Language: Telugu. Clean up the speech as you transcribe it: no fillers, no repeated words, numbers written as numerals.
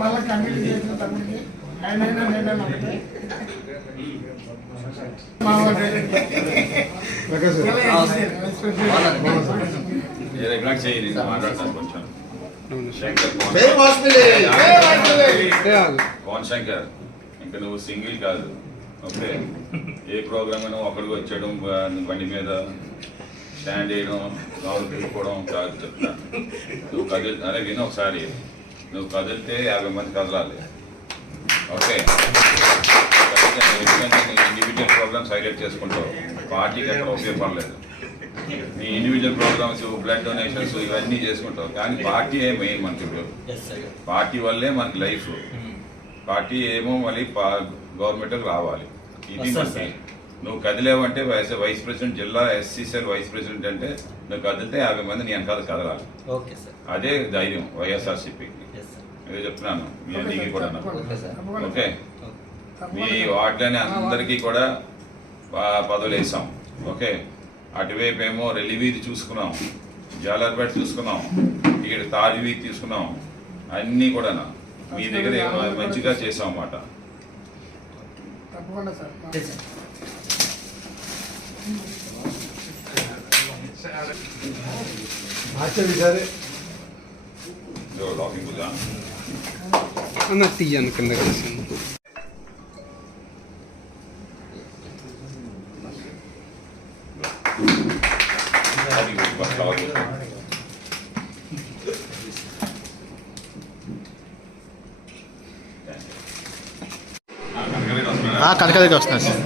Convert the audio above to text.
మళ్ళీ కంటిన్యూ చేసిన తమ్ముడికి ఆయన పవన్ శంకర్ ఇంకా నువ్వు సింగిల్ కాదు. ఓకే, ఏ ప్రోగ్రామ్ అయినా ఒకరికి వచ్చేయడం, బండి మీద స్టాండ్ చేయడం, కాలు తీసుకోవడం కాదు చెప్తా. నువ్వు అరే విను ఒకసారి, నువ్వు కదిలితే 50 మంది కదలాలి. ఓకే, ఎందుకంటే నీ ఇండివిజువల్ ప్రోగ్రామ్స్ హైలైట్ చేసుకుంటావు, పార్టీకి ఎక్కడ ఉపయోగపడలేదు. నీ ఇండివిజువల్ ప్రోగ్రామ్స్, బ్లడ్ డొనేషన్స్ ఇవన్నీ చేసుకుంటావు, కానీ పార్టీ మెయిన్ మనకి. ఇప్పుడు పార్టీ వల్లే మనకి లైఫ్. పార్టీ ఏమో మళ్ళీ గవర్నమెంట్కి రావాలి. ఇది మనకి. నువ్వు కదిలేవంటే వైస్ ప్రెసిడెంట్, జిల్లా ఎస్సీసీఎల్ వైస్ ప్రెసిడెంట్ అంటే నువ్వు కదిలితే 50 మంది నీ వెనకాల కదలాలి. అదే ధైర్యం వైఎస్ఆర్సీపీకి. అదే చెప్తున్నాను మీ అన్నికి కూడా. ఓకే, మీ వార్డులోనే అందరికీ కూడా పదవులు వేసాం. ఓకే, అటువైపు ఏమో రెల్లి వీధి చూసుకున్నాం, జాలర్పేట చూసుకున్నాం, ఇక్కడ తాజు వీధి తీసుకున్నాం. అన్నీ కూడా మీ దగ్గర మంచిగా చేసాం అన్నమాట. తీయను కింద కలిసి కనకదేవి వస్తున్నారు సార్.